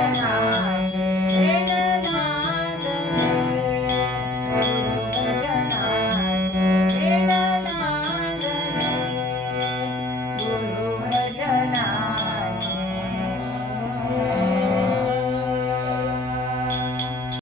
天啊！